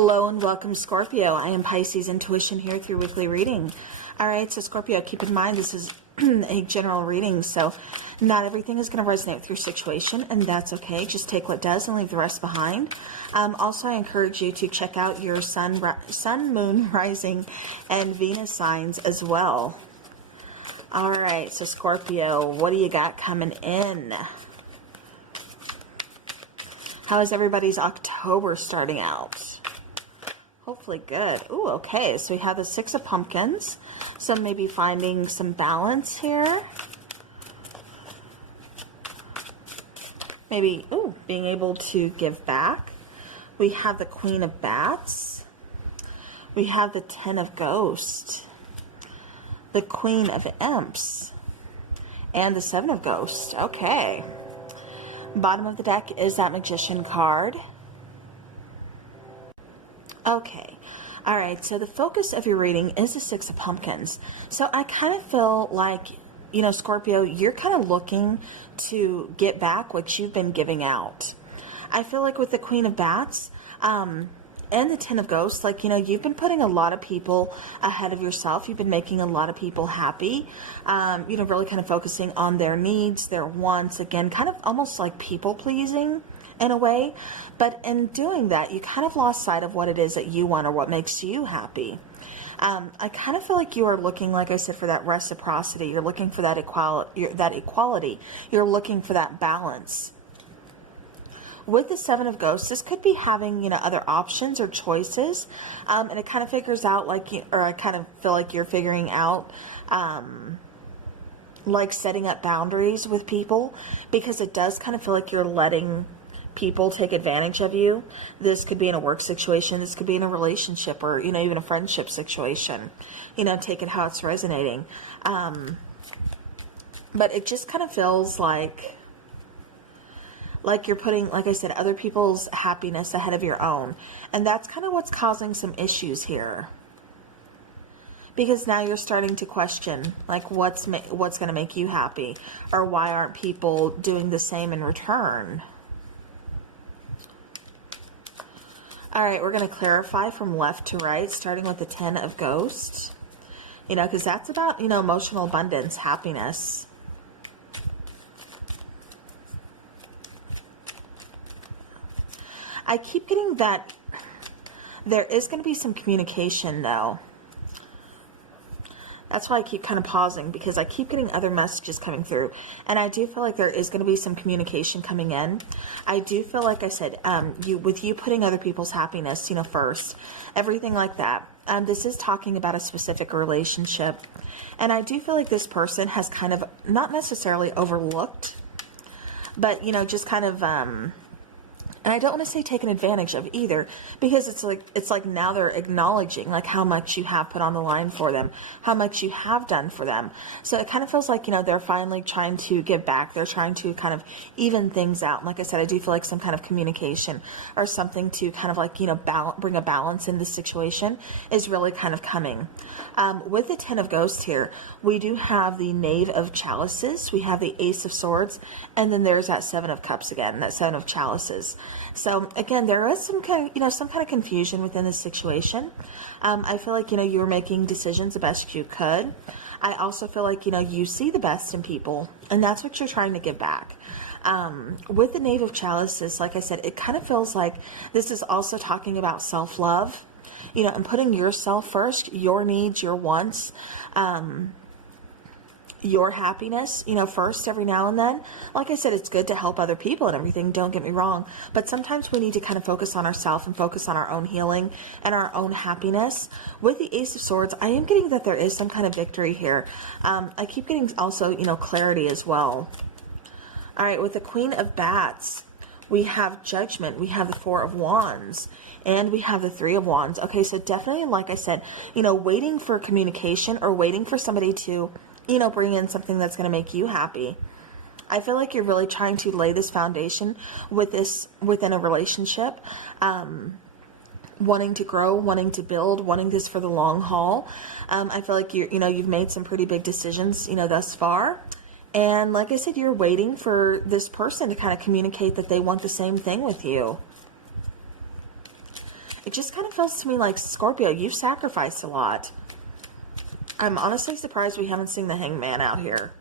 Hello and welcome, Scorpio. I am Pisces Intuition here with your weekly reading. All right, so Scorpio, keep in mind this is a general reading, so not everything is going to resonate with your situation, and that's okay. Just take what does and leave the rest behind. Also, I encourage you to check out your sun, moon, rising, and Venus signs as well. All right, so Scorpio, what do you got coming in? How is everybody's October starting out? Hopefully good. Ooh, okay. So we have the Six of Pumpkins. So maybe finding some balance here. Maybe, being able to give back. We have the Queen of Bats. We have the Ten of Ghosts. The Queen of Imps. And the Seven of Ghosts. Okay. Bottom of the deck is that Magician card. Okay. All right. So the focus of your reading is the Six of Pumpkins. So I kind of feel like, Scorpio, you're kind of looking to get back what you've been giving out. I feel like with the Queen of Bats, and the Ten of Ghosts, you've been putting a lot of people ahead of yourself. You've been making a lot of people happy, really kind of focusing on their needs, their wants, again, kind of almost like people pleasing in a way. But in doing that, you kind of lost sight of what it is that you want or what makes you happy. I kind of feel like you are looking, like I said, for that reciprocity. You're looking for that equality. You're looking for that balance. With the Seven of Ghosts, this could be having, other options or choices. And it kind of figures out I kind of feel like you're figuring out, setting up boundaries with people, because it does kind of feel like you're letting people take advantage of you. This could be in a work situation. This could be in a relationship or, even a friendship situation. Take it how it's resonating. But it just kind of feels like you're putting, like I said, other people's happiness ahead of your own. And that's kind of what's causing some issues here. Because now you're starting to question, what's going to make you happy? Or why aren't people doing the same in return? All right, we're going to clarify from left to right, starting with the Ten of Ghosts. Because that's about, emotional abundance, happiness. I keep getting that there is going to be some communication, though. That's why I keep kind of pausing, because I keep getting other messages coming through. And I do feel like there is going to be some communication coming in. I do feel, like I said, with you putting other people's happiness, first, everything like that. This is talking about a specific relationship. And I do feel like this person has kind of, not necessarily overlooked, but, just kind of, and I don't want to say taken advantage of either, because it's like now they're acknowledging how much you have put on the line for them, how much you have done for them. So it kind of feels like, they're finally trying to give back. They're trying to kind of even things out. And like I said, I do feel like some kind of communication or something to kind of bring a balance in this situation is really kind of coming. With the Ten of Ghosts here, we do have the Knave of Chalices. We have the Ace of Swords. And then there's that Seven of Cups again, that Seven of Chalices. So again, there is some kind of confusion within this situation. I feel like, you were making decisions the best you could. I also feel like, you see the best in people, and that's what you're trying to give back. With the Knave of Chalices, like I said, it kind of feels like this is also talking about self-love, and putting yourself first, your needs, your wants, your happiness, first every now and then. Like I said, it's good to help other people and everything, don't get me wrong, but sometimes we need to kind of focus on ourselves and focus on our own healing and our own happiness. With the Ace of Swords, I am getting that there is some kind of victory here. I keep getting also, clarity as well. All right, with the Queen of Bats, we have Judgment, we have the Four of Wands, and we have the Three of Wands. Okay, so definitely, like I said, waiting for communication or waiting for somebody to bring in something that's going to make you happy. I feel like you're really trying to lay this foundation within a relationship, wanting to grow, wanting to build, wanting this for the long haul. I feel like you've made some pretty big decisions, thus far. And like I said, you're waiting for this person to kind of communicate that they want the same thing with you. It just kind of feels to me like, Scorpio, you've sacrificed a lot. I'm honestly surprised we haven't seen the Hangman out here.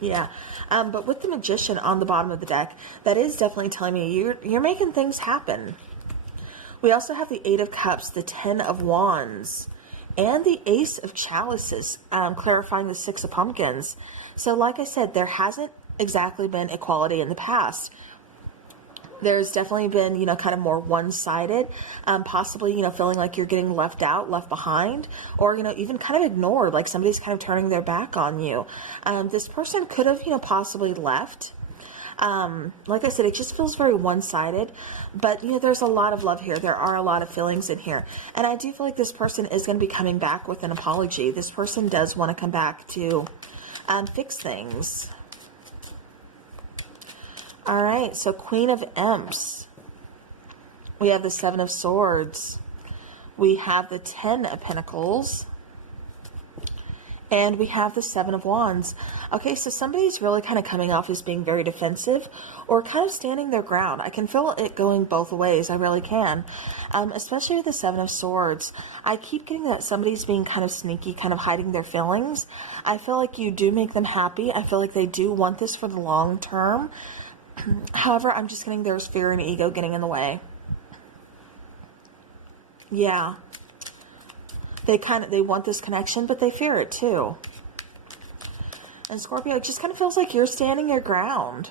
Yeah, but with the Magician on the bottom of the deck, that is definitely telling me you're making things happen. We also have the Eight of Cups, the Ten of Wands, and the Ace of Chalices, clarifying the Six of Pumpkins. So like I said, there hasn't exactly been equality in the past. There's definitely been, you know, kind of more one-sided, possibly, you know, feeling like you're getting left out, left behind, or, you know, even kind of ignored, like somebody's kind of turning their back on you. This person could have, you know, possibly left. Like I said, it just feels very one-sided, but, you know, there's a lot of love here. There are a lot of feelings in here. And I do feel like this person is going to be coming back with an apology. This person does want to come back to fix things. All right, so Queen of Imps. We have the Seven of Swords. We have the Ten of Pentacles. And we have the Seven of Wands. Okay, so somebody's really kind of coming off as being very defensive or kind of standing their ground. I can feel it going both ways. I really can. Especially with the Seven of Swords. I keep getting that somebody's being kind of sneaky, kind of hiding their feelings. I feel like you do make them happy. I feel like they do want this for the long term. However, I'm just getting there's fear and ego getting in the way. Yeah. They want this connection, but they fear it too. And Scorpio, it just kind of feels like you're standing your ground.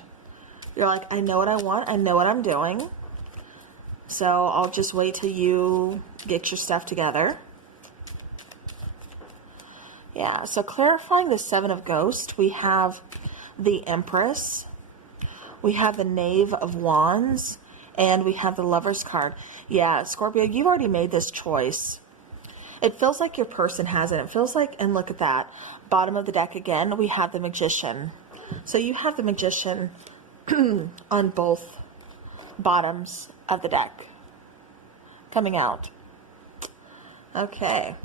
You're like, I know what I want. I know what I'm doing. So I'll just wait till you get your stuff together. Yeah, so clarifying the Seven of Ghosts, we have the Empress. We have the Knave of Wands, and we have the Lover's card. Yeah, Scorpio, you've already made this choice. It feels like your person hasn't. It feels like, and look at that, bottom of the deck again, we have the Magician. So you have the Magician on both bottoms of the deck coming out. Okay.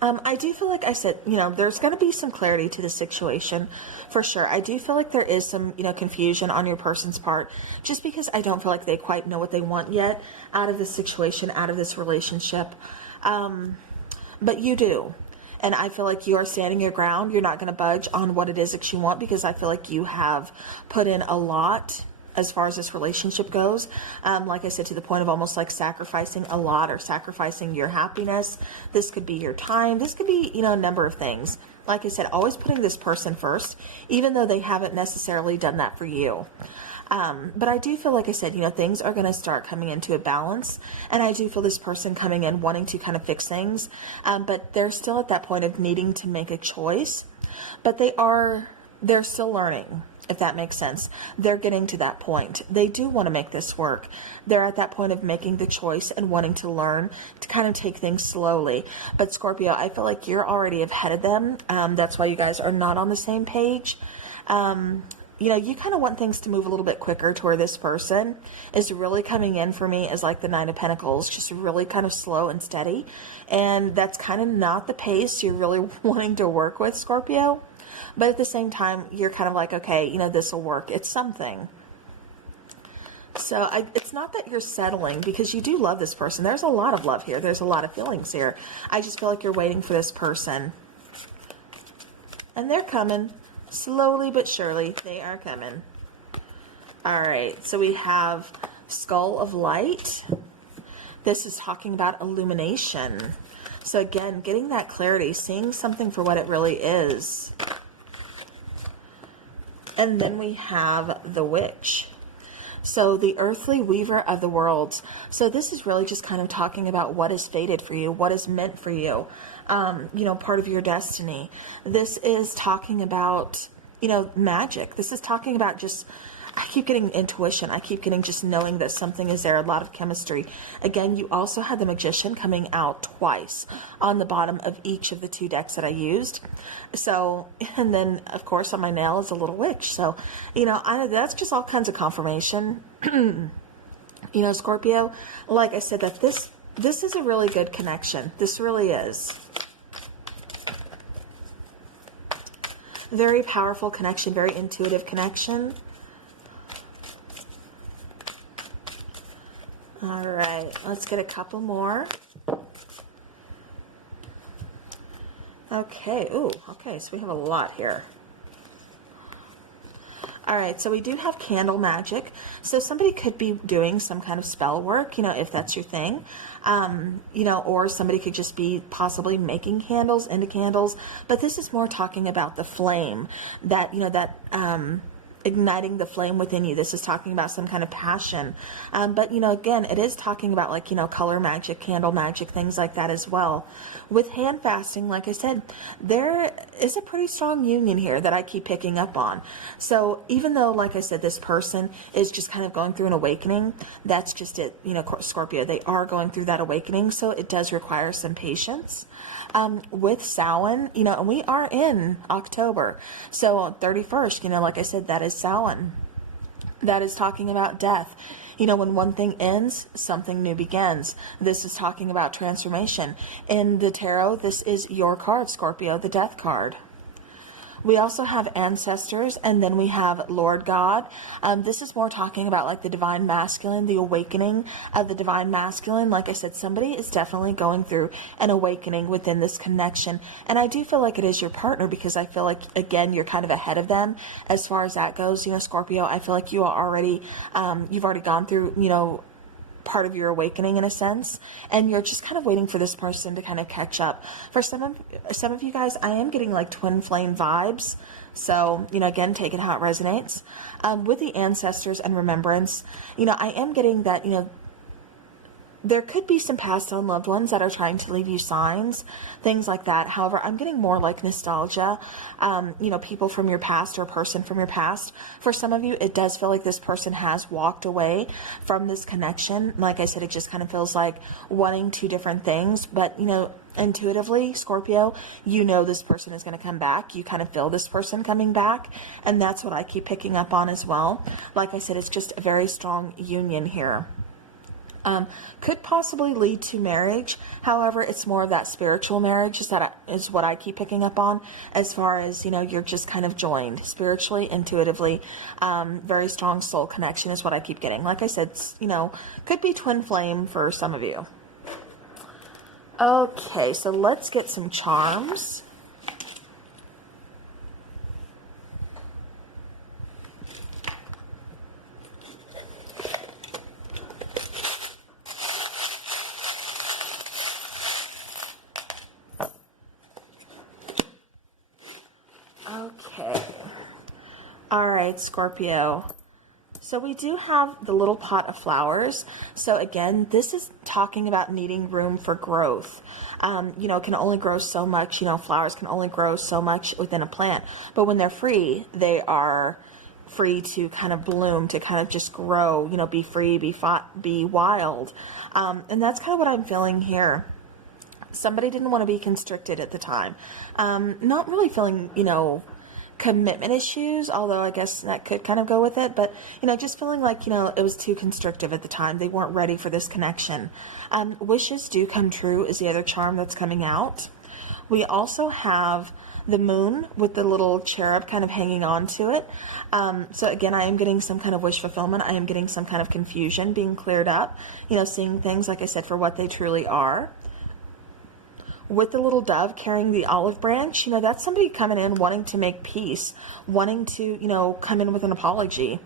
I do feel like I said, you know, there's going to be some clarity to the situation for sure. I do feel like there is some, you know, confusion on your person's part just because I don't feel like they quite know what they want yet out of this situation, out of this relationship. But you do. And I feel like you are standing your ground. You're not going to budge on what it is that you want because I feel like you have put in a lot as far as this relationship goes. Like I said, to the point of almost like sacrificing a lot or sacrificing your happiness. This could be your time. This could be, you know, a number of things. Like I said, always putting this person first, even though they haven't necessarily done that for you. But I do feel, like I said, you know, things are going to start coming into a balance. And I do feel this person coming in wanting to kind of fix things. But they're still at that point of needing to make a choice. But they're still learning, if that makes sense. They're getting to that point. They do want to make this work. They're at that point of making the choice and wanting to learn to kind of take things slowly. But Scorpio, I feel like you're already ahead of them. That's why you guys are not on the same page. You know, you kind of want things to move a little bit quicker to where this person is really coming in for me as like the Nine of Pentacles, just really kind of slow and steady. And that's kind of not the pace you're really wanting to work with, Scorpio. But at the same time, you're kind of like, okay, you know, this will work. It's something. So it's not that you're settling because you do love this person. There's a lot of love here. There's a lot of feelings here. I just feel like you're waiting for this person. And they're coming. Slowly but surely, they are coming. All right, so we have Skull of Light. This is talking about illumination. So again, getting that clarity, seeing something for what it really is. And then we have the Witch. So the earthly weaver of the worlds. So this is really just kind of talking about what is fated for you, what is meant for you, you know, part of your destiny. This is talking about, you know, magic. This is talking about just, I keep getting intuition. I keep getting just knowing that something is there, a lot of chemistry. Again, you also had the Magician coming out twice on the bottom of each of the two decks that I used. So, and then, of course, on my nail is a little witch. So, you know, that's just all kinds of confirmation. You know, Scorpio, like I said, that this is a really good connection. This really is. Very powerful connection, very intuitive connection. All right, let's get a couple more. Okay, ooh, okay, so we have a lot here. All right, so we do have candle magic. So somebody could be doing some kind of spell work, if that's your thing. Or somebody could just be possibly making candles into candles. But this is more talking about the flame that, igniting the flame within you. This is talking about some kind of passion. But again, it is talking about like, color magic, candle magic, things like that as well. With hand fasting, like I said, there is a pretty strong union here that I keep picking up on. So even though, like I said, this person is just kind of going through an awakening, that's just it, Scorpio, they are going through that awakening. So it does require some patience. With Samhain, and we are in October. So on 31st, like I said, that is Samhain. That is talking about death. When one thing ends, something new begins. This is talking about transformation. In the tarot, this is your card, Scorpio, the death card. We also have ancestors, and then we have Lord God. This is more talking about like the divine masculine, the awakening of the divine masculine. Like I said, somebody is definitely going through an awakening within this connection. And I do feel like it is your partner, because I feel like, again, you're kind of ahead of them as far as that goes. Scorpio, I feel like you are already, you've already gone through, part of your awakening in a sense, and you're just kind of waiting for this person to kind of catch up. For some of you guys, I am getting like twin flame vibes. So, again, take it how it resonates. With the ancestors and remembrance, I am getting that, there could be some passed on loved ones that are trying to leave you signs, things like that. However, I'm getting more like nostalgia, people from your past or a person from your past. For some of you, it does feel like this person has walked away from this connection. Like I said, it just kind of feels like wanting two different things. But, intuitively, Scorpio, this person is going to come back. You kind of feel this person coming back. And that's what I keep picking up on as well. Like I said, it's just a very strong union here. Could possibly lead to marriage. However, it's more of that spiritual marriage is what I keep picking up on, as far as, you're just kind of joined spiritually, intuitively. Very strong soul connection is what I keep getting. Like I said, could be twin flame for some of you. Okay, so let's get some charms. Okay. All right, Scorpio. So we do have the little pot of flowers. So again, this is talking about needing room for growth. Can only grow so much. Flowers can only grow so much within a plant. But when they're free, they are free to kind of bloom, to kind of just grow, be free, be wild. And that's kind of what I'm feeling here. Somebody didn't want to be constricted at the time. Not really feeling, commitment issues, although I guess that could kind of go with it. But, just feeling like, it was too constrictive at the time. They weren't ready for this connection. Wishes do come true is the other charm that's coming out. We also have the moon with the little cherub kind of hanging on to it. So again, I am getting some kind of wish fulfillment. I am getting some kind of confusion being cleared up, seeing things, like I said, for what they truly are. With the little dove carrying the olive branch, that's somebody coming in wanting to make peace, wanting to, come in with an apology.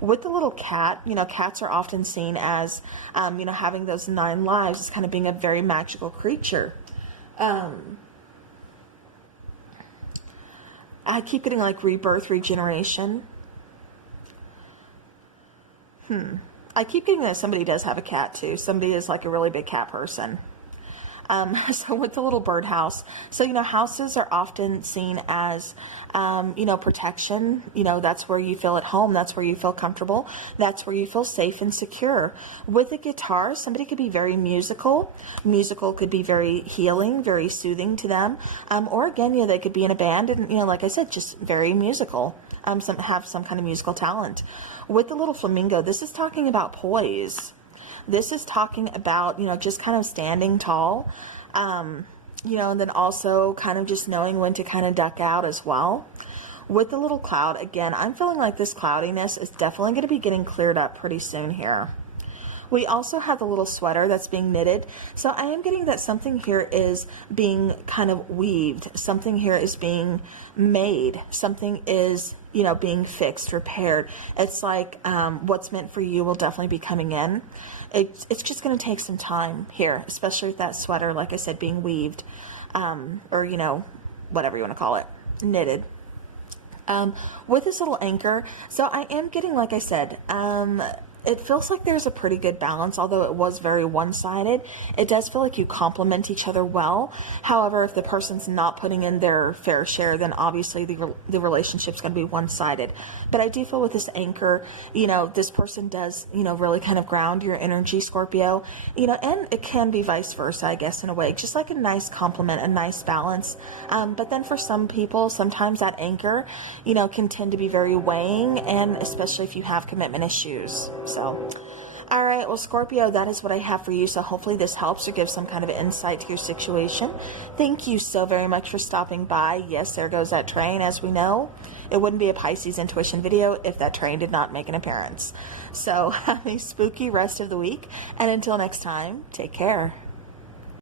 With the little cat, cats are often seen as, having those 9 lives, as kind of being a very magical creature. I keep getting like rebirth, regeneration. I keep getting that somebody does have a cat too. Somebody is like a really big cat person. So with the little birdhouse, so, houses are often seen as, protection. That's where you feel at home. That's where you feel comfortable. That's where you feel safe and secure. With the guitar, somebody could be very musical. Musical could be very healing, very soothing to them. Or again, they could be in a band and, like I said, just very musical. Have some kind of musical talent. With the little flamingo, this is talking about poise. This is talking about, just kind of standing tall, and then also kind of just knowing when to kind of duck out as well. With the little cloud, again, I'm feeling like this cloudiness is definitely going to be getting cleared up pretty soon here. We also have the little sweater that's being knitted. So I am getting that something here is being kind of weaved. Something here is being made. Something is, you know, being fixed, repaired. It's like what's meant for you will definitely be coming in. It's just going to take some time here, especially with that sweater, like I said, being weaved, or, you know, whatever you want to call it, knitted. With this little anchor, so I am getting, like I said, it feels like there's a pretty good balance, although it was very one-sided. It does feel like you complement each other well. However, if the person's not putting in their fair share, then obviously the relationship's going to be one-sided. But I do feel with this anchor, you know, this person does, you know, really kind of ground your energy, Scorpio, you know, and it can be vice versa, I guess, in a way, just like a nice complement, a nice balance. But then for some people, sometimes that anchor, you know, can tend to be very weighing, and especially if you have commitment issues. So, all right, well, Scorpio, that is what I have for you. So hopefully this helps or gives some kind of insight to your situation. Thank you so very much for stopping by. Yes, there goes that train, as we know. It wouldn't be a Pisces intuition video if that train did not make an appearance. So have a spooky rest of the week. And until next time, take care.